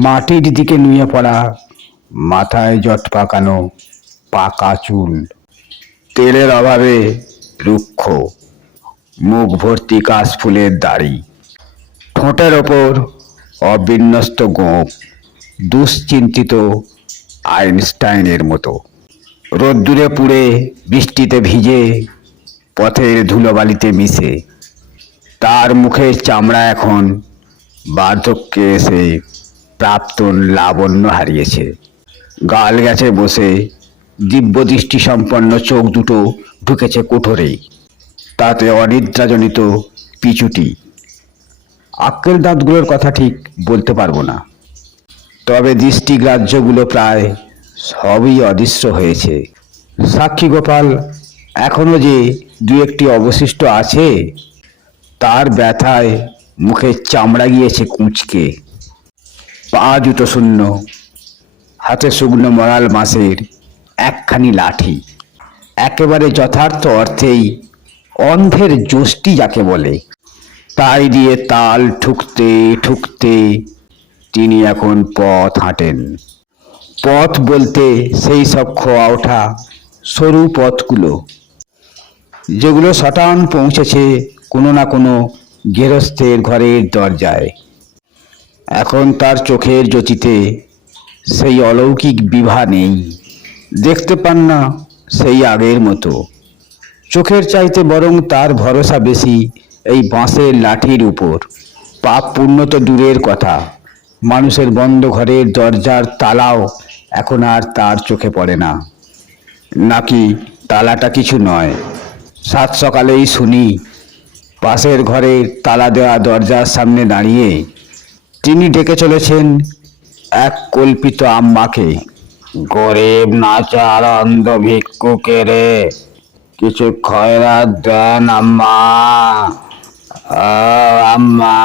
মাটির দিকে নুয়ে পড়া, মাথায় জট পাকানো পাকা চুল, তেলের অভাবে রুক্ষ, মুখ ভর্তি কাশফুলের দাড়ি, ঠোঁটের ওপর অবিন্যস্ত গোঁফ, দুশ্চিন্তিত আইনস্টাইনের মতো। রোদ্দুরে পুড়ে, বৃষ্টিতে ভিজে, পথের ধুলোবালিতে মিশে তার মুখের চামড়া এখন বার্ধক্যে এসে প্রাপ্তন লাবণ্য হারিয়েছে। গাল গেছে বসে, দিব্যদৃষ্টি সম্পন্ন চোখ দুটো ঢুকেছে কোঠরেই, তাতে অনিদ্রাজনিত পিছুটি। আক্কেল দাঁতগুলোর কথা ঠিক বলতে পারবো না, তবে দৃষ্টিগ্রাহ্যগুলো প্রায় সবই অদৃশ্য হয়েছে। সাক্ষী গোপাল এখনো যে দু একটি অবশিষ্ট আছে, তার ব্যথায় মুখের চামড়া গিয়েছে কুঁচকে। পা জুতো শূন্য, হাতে শুকনো মরাল মাসের একখানি লাঠি, একেবারে যথার্থ অর্থেই অন্ধের যষ্টি যাকে বলে, তাই দিয়ে তাল ঠুকতে ঠুকতে তিনি এখন পথ হাঁটেন। পথ বলতে সেই সব খোয়া ওঠা সরু পথগুলো, যেগুলো শটান পৌঁছেছে কোনো না কোনো গেরস্থের ঘরের দরজায়। এখন তার চোখের জ্যোতিতে সেই অলৌকিক বিভা নেই, দেখতে পান না সেই আগের মতো। চোখের চাইতে বরং তার ভরসা বেশি এই বাঁশের লাঠির উপর। পাপ পুণ্য তো দূরের কথা, মানুষের বন্ধ ঘরের দরজার তালাও এখন আর তার চোখে পড়ে না। নাকি তালাটা কিছু নয়, সাত সকালেই শুনি পাশের ঘরের তালা দেওয়া দরজার সামনে দাঁড়িয়ে তিনি ডেকে চলেছেন এক কল্পিত আম্মাকে। গরিব নাচার অন্ধ ভিক্ষুকে রে, কিছু খয়রাত দেন আম্মা, ও আম্মা,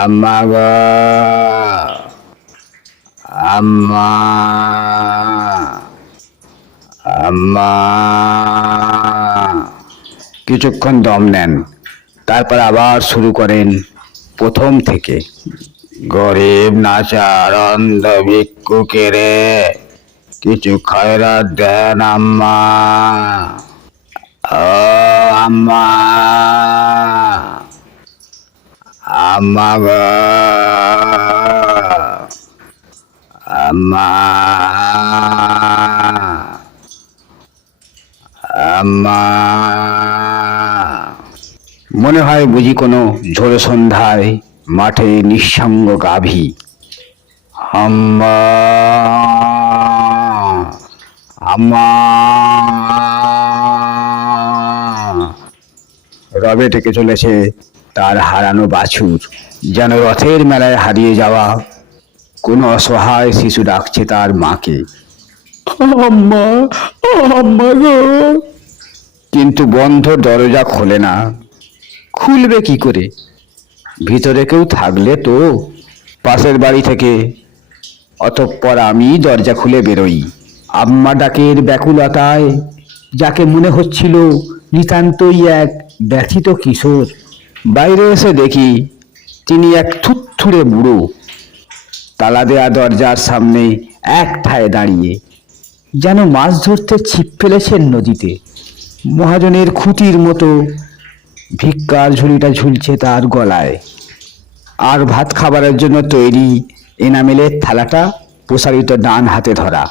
আম্মা গো, আম্মা, আম্মা। কিছুক্ষণ দম নেন, তারপর আবার শুরু করেন প্রথম থেকে। গরিব নাচার অন্ধ ভিক্ষুকে রে, কিছু খয়রাত দেন আম্মা, ও আম্মা, আম্মা গো, আম্মা, আম্মা। মনে হয় বুঝি কোনো ঝোড়ো সন্ধ্যায় মাঠে নিঃসঙ্গ গাভী। আম্মা, আম্মা, রবে ডেকে চলেছে তার হারানো বাছুর, যেন রথের মেলায় হারিয়ে যাওয়া কোনো অসহায় শিশু ডাকছে তার মাকে, আম্মা, আম্মা গো। কিন্তু বন্ধ দরজা খোলে না। খুলবে কি করে? ভিতরে কেউ থাকলে তো। পাশের বাড়ি থেকে অতঃপর আমি দরজা খুলে বেরোই। আম্মা ডাকের ব্যাকুলতায় যাকে মনে হচ্ছিল নিতান্তই এক ব্যথিত কিশোর। বাইরে এসে দেখি তিনি এক থুত্থুড়ে বুড়ো, তালা দেয়া দরজার সামনে এক ঠায় দাঁড়িয়ে, যেন মাছ ধরতে ছিপ ফেলেছেন নদীতে। মহাজনের খুঁটির মতো ভিক্ষার ঝুড়িটা ঝুলছে তার গলায়, আর ভাত খাবারের জন্য তৈরি এনামেলের থালাটা প্রসারিত ডান হাতে ধরা।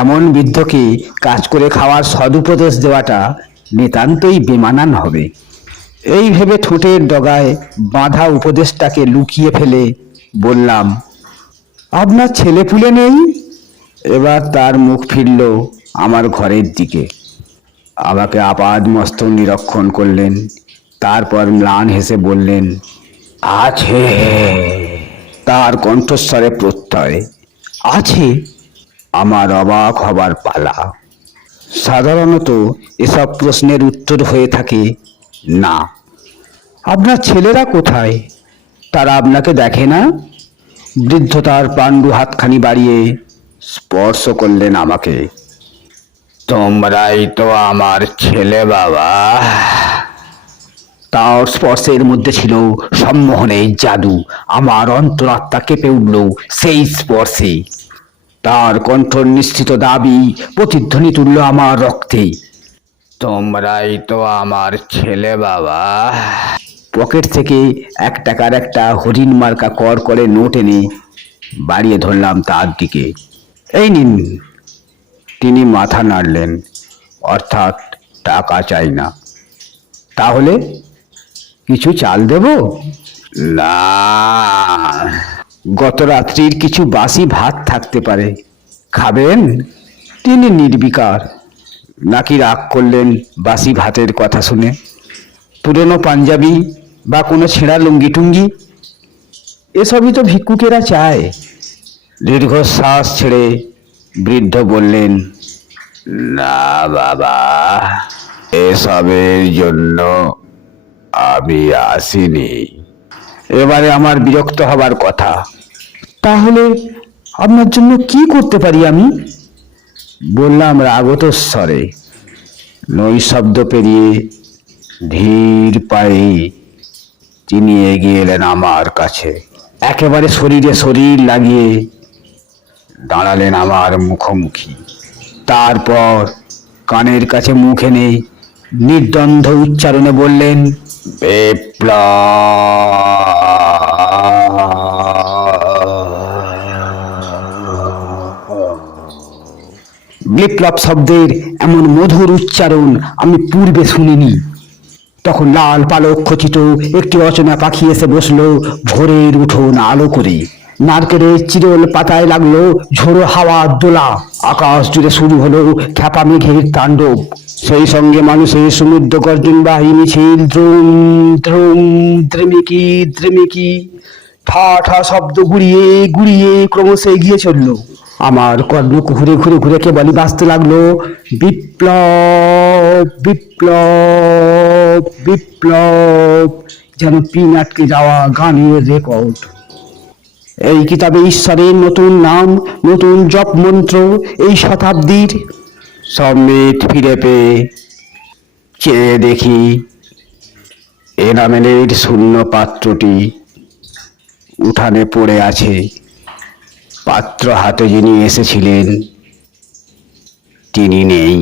এমন বৃদ্ধকে কাজ করে খাওয়ার সদুপদেশ দেওয়াটা নিতান্তই বেমানান হবে। এই ভেবে ঠোঁটের ডগায় বাঁধা উপদেশটাকে লুকিয়ে ফেলে বললাম, আপনার ছেলে পুলে নেই? এবার তার মুখ ফিরল আমার ঘরের দিকে, আমাকে আপাদ মস্তক নিরীক্ষণ করলেন, তারপর ম্লান হেসে বললেন, আছে। তার কণ্ঠস্বরে প্রত্যয়, আছে। আমার অবাক হবার পালা। সাধারণত এসব প্রশ্নের উত্তর হয়ে থাকে না। আপনার ছেলেরা কোথায়? তারা আপনাকে দেখে না? বৃদ্ধ তার পাণ্ডু হাতখানি বাড়িয়ে স্পর্শ করলেন আমাকে। তোমরাই তো আমার ছেলে বাবা। তার স্পর্শের মধ্যে ছিল সম্মোহনের জাদু। আমার অন্তরাত্মা কেঁপে উঠল সেই স্পর্শে। তার কণ্ঠ নিশ্চিত দাবি প্রতিধ্বনি তুলল আমার রক্তে। তোমরাই তো আমার ছেলে বাবা। পকেট থেকে 1 টাকার একটা হরিণ মার্কা কর করে নোট এনে বাড়িয়ে ধরলাম তার দিকে। এই নিন। তিনি মাথা নাড়লেন, অর্থাৎ টাকা চাই না। তাহলে কিছু চাল দেব? না। গত রাত্রির কিছু বাসি ভাত থাকতে পারে, খাবেন? তিনি নির্বিকার। নাকি রাগ করলেন বাসি ভাতের কথা শুনে? পুরনো পাঞ্জাবি বা কোনো ছেঁড়া লুঙ্গি টুঙ্গি? এসবই তো ভিক্ষুকেরা চায়। দীর্ঘশ্বাস ছেড়ে বৃদ্ধ বললেন, না বাবা, এসবের জন্য আমি আসিনি। এবারে আমার বিরক্ত হবার কথা। তাহলে আপনার জন্য কি করতে পারি আমি? বললাম রাগত স্বরে। নৈশব্দ পেরিয়ে ধীর পায়ে তিনি এগিয়ে এলেন আমার কাছে। একেবারে শরীরে শরীর লাগিয়ে দাঁড়ালেন আমার মুখোমুখি। তারপর কানের কাছে মুখ এনে নির্দ্বন্দ্ব উচ্চারণে বললেন, বিপ্লব শব্দের এমন মধুর উচ্চারণ আমি পূর্বে শুনিনি। তখন লাল পালক খচিত একটি অচেনা পাখি এসে বসলো ভোরের উঠোন আলো করে। নারকেলের চিরল পাতায় লাগলো ঝোড়ো হাওয়ার দোলা। আকাশ জুড়ে শুরু হলো খ্যাপা মেঘের তাণ্ডব। সেই সঙ্গে মানুষের সমুদ্র গর্জন বাহিনী ছিল দ্রুম দ্রুম দ্রিমিকি দ্রিমিকি। ঠা ঠা শব্দ গুড়িয়ে গুড়িয়ে ক্রমশ এগিয়ে চলল। আমার কর্ণ ঘুরে ঘুরে ঘুরে কেবলই বাঁচতে লাগলো বিপ্লব বিপ্লব বিপ্লব, যেন পিন আটকে যাওয়া গানের রেকর্ড। এই কিতাবে ঈশ্বরের নতুন নাম, নতুন জপ মন্ত্র এই শতাব্দীর। সম্মিত ফিরে পেয়ে চেয়ে দেখি এনামেলের শূন্য পাত্রটি উঠানে পড়ে আছে। পাত্র হাতে যিনি এসেছিলেন তিনি নেই।